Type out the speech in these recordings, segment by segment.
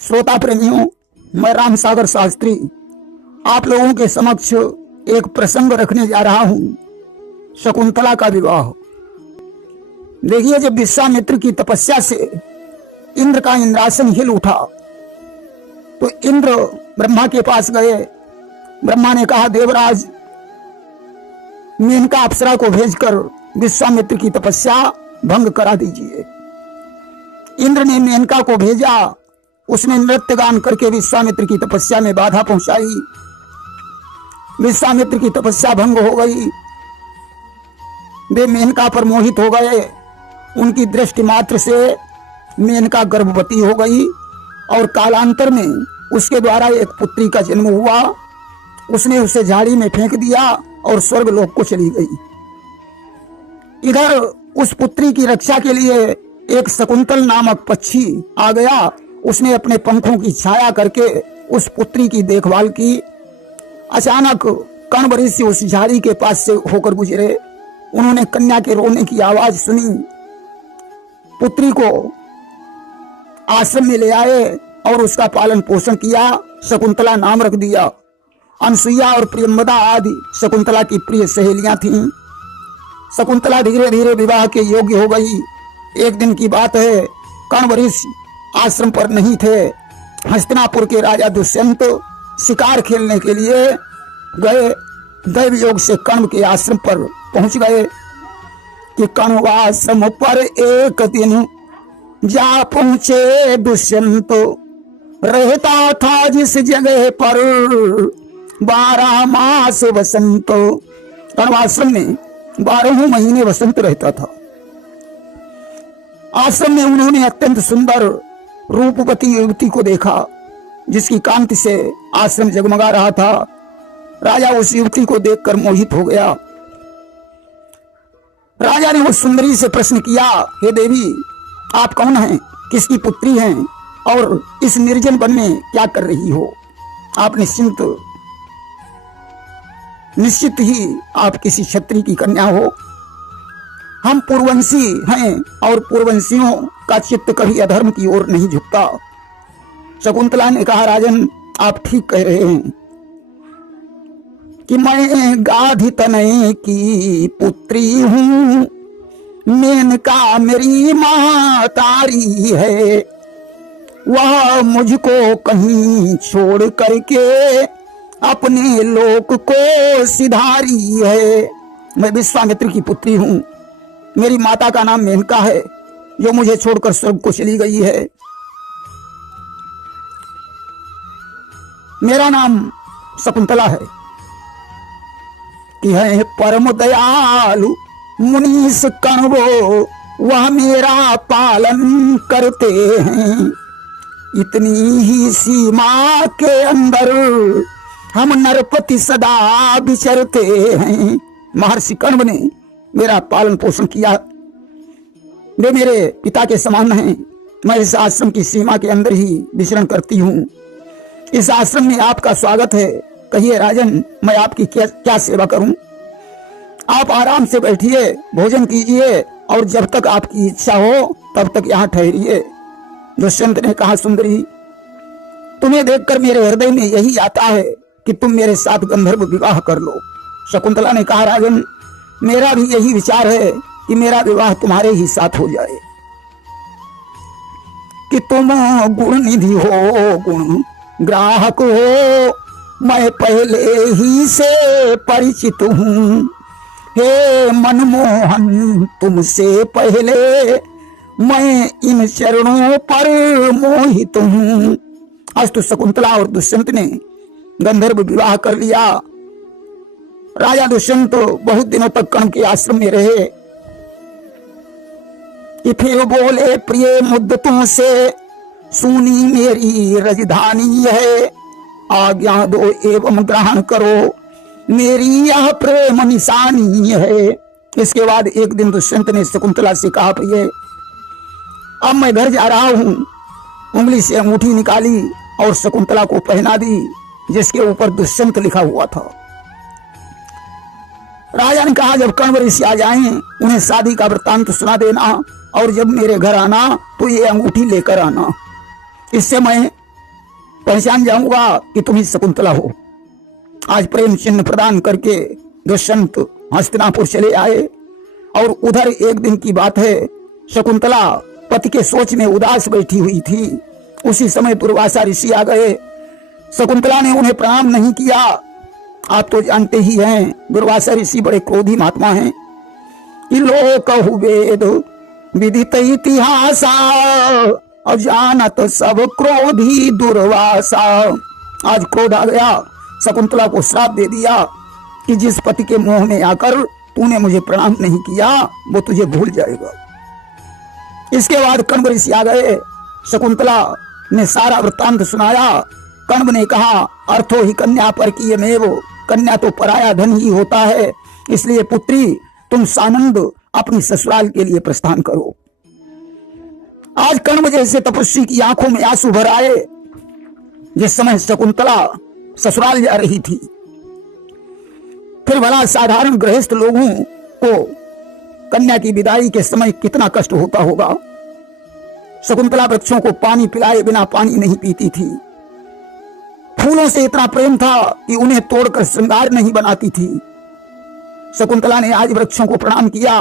श्रोता प्रेमियों, मैं राम सागर शास्त्री आप लोगों के समक्ष एक प्रसंग रखने जा रहा हूं, शकुंतला का विवाह। देखिए, जब विश्वामित्र की तपस्या से इंद्र का इंद्रासन हिल उठा तो इंद्र ब्रह्मा के पास गए। ब्रह्मा ने कहा, देवराज, मेनका अप्सरा को भेजकर विश्वामित्र की तपस्या भंग करा दीजिए। इंद्र ने मेनका को भेजा। उसने नृत्य गान करके विश्वामित्र की तपस्या में बाधा पहुंचाई। विश्वामित्र की तपस्या भंग हो गई। वे मेनका पर मोहित हो गए। उनकी दृष्टि मात्र से मेनका गर्भवती हो गई और कालांतर में उसके द्वारा एक पुत्री का जन्म हुआ। उसने उसे झाड़ी में फेंक दिया और स्वर्ग लोक को चली गई। इधर उस पुत्री की रक्षा के लिए एक शकुंतल नामक पक्षी आ गया। उसने अपने पंखों की छाया करके उस पुत्री की देखभाल की। अचानक कण्व ऋषि उस झाड़ी के पास से होकर गुजरे। उन्होंने कन्या के रोने की आवाज सुनी। पुत्री को आश्रम में ले आए और उसका पालन पोषण किया। शकुंतला नाम रख दिया। अनसुईया और प्रियंवदा आदि शकुंतला की प्रिय सहेलियां थीं। शकुंतला धीरे धीरे विवाह के योग्य हो गई। एक दिन की बात है, कण्व ऋषि आश्रम पर नहीं थे। हस्तिनापुर के राजा दुष्यंत शिकार खेलने के लिए गए। दैव योग से कण्व के आश्रम पर पहुंच गए कि कण्व आश्रम पर एक दिन जा पहुंचे दुष्यंत। रहता था जिस जगह पर 12 मास वसंत। कण्व आश्रम में 12 महीने वसंत रहता था। आश्रम में उन्होंने अत्यंत सुंदर रूपवती युवती को देखा, जिसकी कांति से आश्रम जगमगा रहा था। राजा उस युवती को देखकर मोहित हो गया। राजा ने उस सुंदरी से प्रश्न किया, हे देवी, आप कौन हैं, किसकी पुत्री हैं और इस निर्जन वन में क्या कर रही हो? आप निश्चित ही आप किसी क्षत्रिय की कन्या हो। हम पूर्ववंशी हैं और पूर्ववंशियों का चित्त कभी अधर्म की ओर नहीं झुकता। शकुंतला ने कहा, राजन, आप ठीक कह रहे हैं कि मैं गाधी तनय की पुत्री हूँ। मेनका मेरी महतारी है। वह मुझको कहीं छोड़ करके अपने लोक को सिधारी है। मैं विश्वामित्र की पुत्री हूँ। मेरी माता का नाम मेनका है, जो मुझे छोड़कर स्वर्ग को चली गई है। मेरा नाम शकुंतला है कि है परम दयालु मुनीष कण्वो, वह मेरा पालन करते हैं। इतनी ही सीमा के अंदर हम नरपति सदा विचरते हैं। महर्षि कण्व ने मेरा पालन पोषण किया। वे मेरे पिता के समान हैं। मैं इस आश्रम की सीमा के अंदर ही विचरण करती हूँ। इस आश्रम में आपका स्वागत है। कहिए राजन, मैं आपकी क्या सेवा करूं? आप आराम से बैठिए, भोजन कीजिए और जब तक आपकी इच्छा हो तब तक यहाँ ठहरिए। दुष्यंत ने कहा, सुंदरी, तुम्हें देखकर मेरे हृदय में यही आता है कि तुम मेरे साथ गंधर्व विवाह कर लो। शकुंतला ने कहा, राजन, मेरा भी यही विचार है कि मेरा विवाह तुम्हारे ही साथ हो जाए। कि तुम गुण निधि हो, गुण ग्राहक हो, मैं पहले ही से परिचित हूँ। हे मनमोहन, तुमसे पहले मैं इन चरणों पर मोहित हूँ। अस्तु, शकुंतला और दुष्यंत ने गंधर्व विवाह कर लिया। राजा दुष्यंत बहुत दिनों तक कण्व के आश्रम में रहे। कि फिर बोले, प्रिय मुद्दतों से सुनी मेरी राजधानी है। आज्ञा दो एवं ग्रहण करो, मेरी यह प्रेम निशानी है। इसके बाद एक दिन दुष्यंत ने शकुंतला से कहा, प्रिय, अब मैं घर जा रहा हूँ। उंगली से अंगूठी निकाली और शकुंतला को पहना दी, जिसके ऊपर दुष्यंत लिखा हुआ था। राजा ने कहा, जब कण्व ऋषि आ जाएं, उन्हें शादी का वृत्तांत सुना देना और जब मेरे घर आना तो ये अंगूठी लेकर आना। इससे मैं पहचान जाऊंगा कि तुम ही शकुंतला हो। आज प्रेम चिन्ह प्रदान करके दुष्यंत हस्तिनापुर चले आए और उधर एक दिन की बात है, शकुंतला पति के सोच में उदास बैठी हुई थी। उसी समय दुर्वासा ऋषि आ गए। शकुंतला ने उन्हें प्रणाम नहीं किया। आप तो जानते ही हैं दुर्वासा ऋषि बड़े क्रोधी महात्मा हैं कि लोक वेद विदित इतिहासा अजानत सब क्रोधी दुर्वासा। आज क्रोध आ गया, शकुंतला को श्राप दे दिया कि जिस पति के मोह में आकर तूने मुझे प्रणाम नहीं किया वो तुझे भूल जाएगा। इसके बाद कण्व ऋषि आ गए। शकुंतला ने सारा वृत्तांत सुनाया। कण्व ने कहा, अर्थो ही कन्या पर किए मेव, कन्या तो पराया धन ही होता है, इसलिए पुत्री तुम सानंद अपनी ससुराल के लिए प्रस्थान करो। आज कण्व जैसे तपस्वी की आंखों में आंसू भर आए। जिस समय शकुंतला ससुराल जा रही थी, फिर भला साधारण गृहस्थ लोगों को कन्या की विदाई के समय कितना कष्ट होता होगा। शकुंतला बच्चों को पानी पिलाए बिना पानी नहीं पीती थी। फूलों से इतना प्रेम था कि उन्हें तोड़कर श्रृंगार नहीं बनाती थी। शकुंतला ने आज वृक्षों को प्रणाम किया।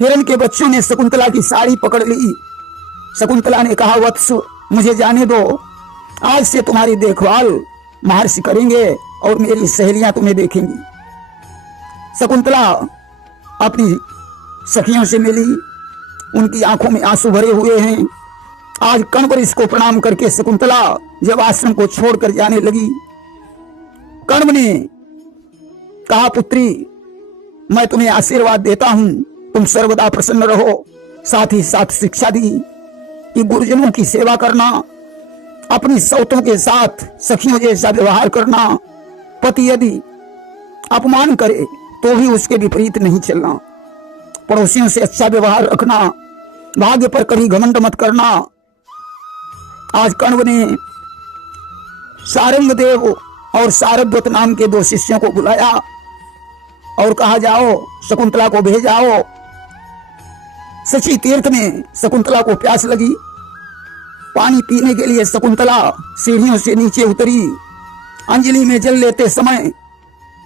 हिरण के बच्चों ने शकुंतला की साड़ी पकड़ ली। शकुंतला ने कहा, वत्स मुझे जाने दो, आज से तुम्हारी देखभाल महर्षि करेंगे और मेरी सहेलियां तुम्हें देखेंगी। शकुंतला अपनी सखियों से मिली, उनकी आंखों में आंसू भरे हुए हैं। आज कण्व ऋषि को प्रणाम करके शकुंतला जब आश्रम को छोड़कर जाने लगी, कण्व ने कहा, पुत्री मैं तुम्हें आशीर्वाद देता हूं, तुम सर्वदा प्रसन्न रहो। साथ ही साथ शिक्षा दी कि गुरुजनों की सेवा करना, अपनी सौतों के साथ सखियों जैसा व्यवहार करना, पति यदि अपमान करे तो भी उसके विपरीत नहीं चलना, पड़ोसियों से अच्छा व्यवहार रखना, भाग्य पर कभी घमंड मत करना। आज कण्व ने सारंग देव और सारद्वत नाम के 2 शिष्यों को बुलाया और कहा, जाओ शकुंतला को भेजाओ। शची तीर्थ में शकुंतला को प्यास लगी। पानी पीने के लिए शकुंतला सीढ़ियों से नीचे उतरी। अंजलि में जल लेते समय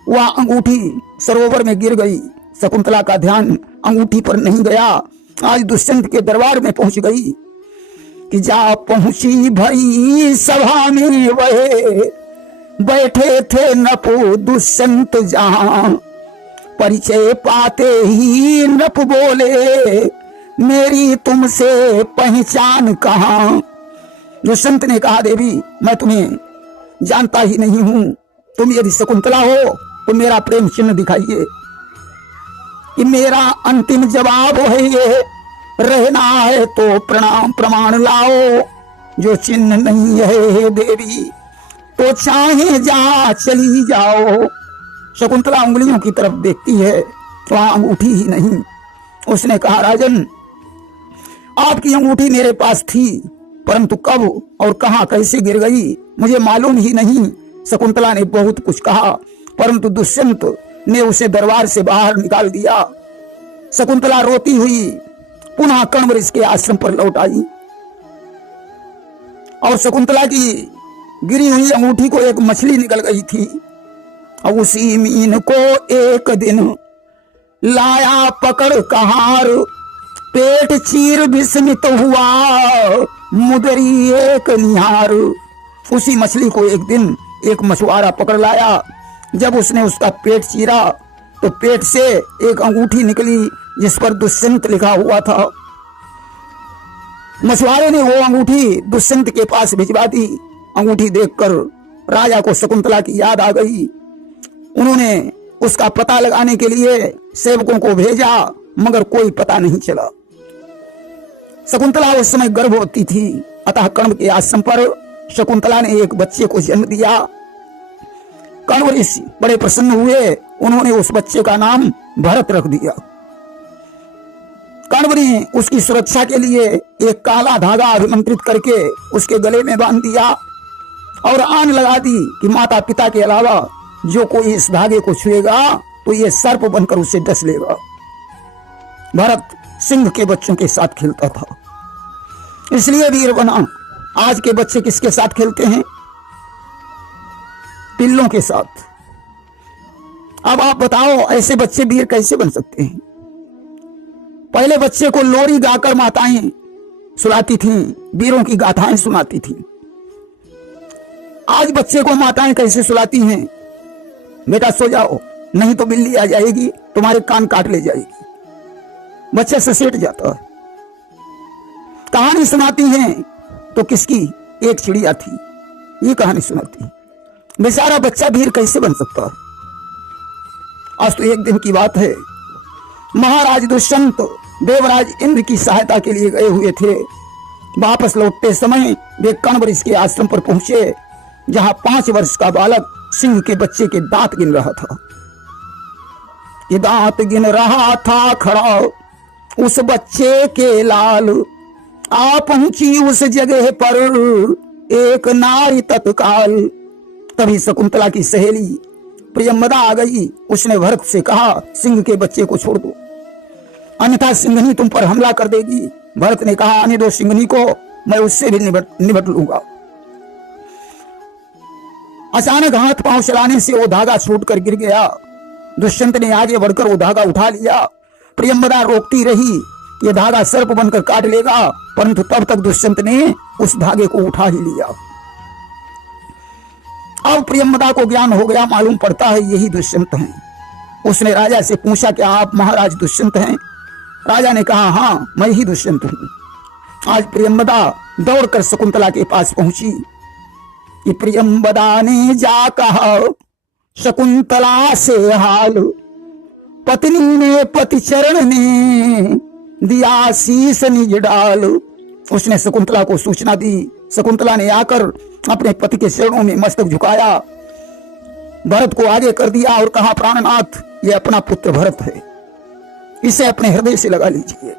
वह अंगूठी सरोवर में गिर गई। शकुंतला का ध्यान अंगूठी पर नहीं गया। आज दुष्यंत के दरबार में पहुंच गई कि जा पहुंची भई सभा में वह बैठे थे नपु दुष्यंत जहां, परिचय पाते ही नप बोले मेरी तुमसे पहचान कहां। दुष्यंत ने कहा, देवी मैं तुम्हें जानता ही नहीं हूं, तुम यदि शकुंतला हो तो मेरा प्रेम चिन्ह दिखाइए। कि मेरा अंतिम जवाब है ये, रहना है तो प्रणाम प्रमाण लाओ, जो चिन्ह नहीं है देवी तो चाहे जा चली जाओ। शकुंतला उंगलियों की तरफ देखती है, वहां अंगूठी ही नहीं। उसने कहा, राजन आपकी अंगूठी मेरे पास थी, परंतु कब और कहां कैसे गिर गई मुझे मालूम ही नहीं। शकुंतला ने बहुत कुछ कहा, परंतु दुष्यंत ने उसे दरबार से बाहर निकाल दिया। शकुंतला रोती हुई पुनः कण्व ऋषि के आश्रम पर लौट आई और शकुंतला की गिरी हुई अंगूठी को एक मछली निकल गई थी। और उसी मीन को एक दिन लाया पकड़ कहार, पेट चीर विस्मित हुआ मुदरी एक निहार। उसी मछली को एक दिन एक मछुआरा पकड़ लाया। जब उसने उसका पेट चीरा तो पेट से एक अंगूठी निकली जिस पर दुष्यंत लिखा हुआ था। मछुआरे ने वो अंगूठी दुष्यंत के पास भिजवा दी। अंगूठी देखकर राजा को शकुंतला की याद आ गई। उन्होंने उसका पता लगाने के लिए सेवकों को भेजा, मगर कोई पता नहीं चला। शकुंतला उस समय गर्भवती थी, अतः कण्व के आश्रम पर शकुंतला ने एक बच्चे को जन्म दिया। कण्व ऋषि बड़े प्रसन्न हुए, उन्होंने उस बच्चे का नाम भरत रख दिया। कण्व ने उसकी सुरक्षा के लिए एक काला धागा अभिमंत्रित करके उसके गले में बांध दिया और आन लगा दी कि माता पिता के अलावा जो कोई इस धागे को छुएगा तो ये सर्प बनकर उसे डस लेगा। भरत सिंह के बच्चों के साथ खेलता था, इसलिए वीर बना। आज के बच्चे किसके साथ खेलते हैं? पिल्लों के साथ। अब आप बताओ ऐसे बच्चे वीर कैसे बन सकते हैं? पहले बच्चे को लोरी गाकर माताएं सुलाती थीं, वीरों की गाथाएं सुनाती थीं। आज बच्चे को माताएं कैसे सुलाती हैं? बेटा सो जाओ, नहीं तो बिल्ली आ जाएगी, तुम्हारे कान काट ले जाएगी। बच्चा ससेट जाता है। कहानी सुनाती हैं तो किसकी? एक चिड़िया थी, ये कहानी सुनाती। बेचारा बच्चा वीर कैसे बन सकता है? आज तो एक दिन की बात है, महाराज दुष्यंत देवराज इंद्र की सहायता के लिए गए हुए थे। वापस लौटते समय वे कण्व के आश्रम पर पहुंचे, जहां 5 वर्ष का बालक सिंह के बच्चे के दांत गिन रहा था। ये दांत गिन रहा था खड़ा उस बच्चे के लाल। आ पहुंची उस जगह पर एक नारी तत्काल। तभी शकुंतला की सहेली प्रियंवदा आ गई। उसने भरत से कहा, सिंह के बच्चे को छोड़ दो, अन्यथा सिंहनी तुम पर हमला कर देगी। भरत ने कहा, आने दो सिंहनी को, मैं उससे भी निपट लूंगा। अचानक हाथ पांव चलाने से वो धागा छूटकर गिर गया। दुष्यंत ने आगे बढ़कर वो धागा उठा लिया। प्रियंवदा रोकती रही, ये धागा सर्प बनकर काट लेगा, परंतु तब तक दुष्यंत ने उस धागे को उठा ही लिया। अब प्रियंवदा को ज्ञान हो गया, मालूम पड़ता है यही दुष्यंत हैं। उसने राजा से पूछा, क्या आप महाराज दुष्यंत हैं? राजा ने कहा, हाँ मैं ही दुष्यंत हूं। आज प्रियंवदा दौड़कर शकुंतला के पास पहुंची कि प्रियंवदा ने जा कहा शकुंतला से हाल। पत्नी ने पति चरण ने दिया शीस निज डाल। उसने शकुंतला को सूचना दी। शकुंतला ने आकर अपने पति के चरणों में मस्तक झुकाया, भरत को आगे कर दिया और कहा, प्राणनाथ ये अपना पुत्र भरत है, इसे अपने हृदय से लगा लीजिए।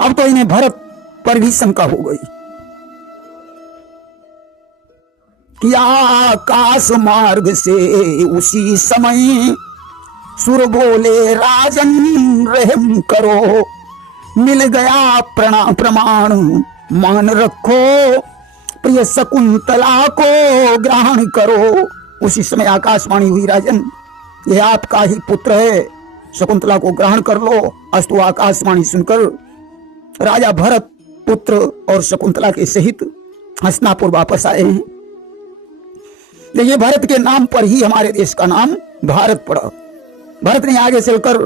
अब तो इन्हें भरत पर भी शंका हो गई कि आकाश मार्ग से उसी समय सुर बोले, राजन रहम करो, मिल गया प्रमाण मान रखो, प्रिय शकुंतला को ग्रहण करो। उसी समय आकाशवाणी हुई, राजन यह आपका ही पुत्र है, शकुंतला को ग्रहण कर लो। अस्तु आकाशवाणी सुनकर राजा भरत पुत्र और शकुंतला के सहित हस्तिनापुर वापस आए हैं। देखिए, भरत के नाम पर ही हमारे देश का नाम भारत पड़ा। भरत ने आगे चलकर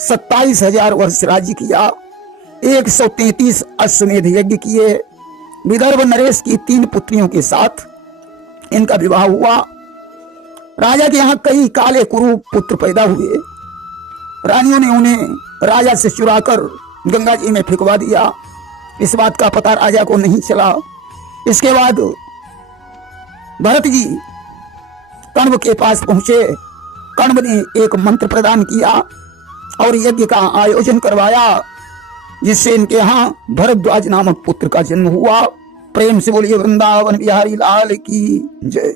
27,000 वर्ष राज्य किया, 133 अश्वमेध यज्ञ किए। विदर्भ नरेश की 3 पुत्रियों के साथ इनका विवाह हुआ। राजा के यहाँ कई काले कुरु पुत्र पैदा हुए। रानियों ने उन्हें राजा से चुराकर गंगा जी में फेंकवा दिया। इस बात का पता राजा को नहीं चला। इसके बाद भरत जी कण्व के पास पहुंचे। कण्व ने एक मंत्र प्रदान किया और यज्ञ का आयोजन करवाया, जिससे इनके यहाँ भरद्वाज नामक पुत्र का जन्म हुआ। प्रेम से बोलिए वृंदावन बिहारी लाल की जय।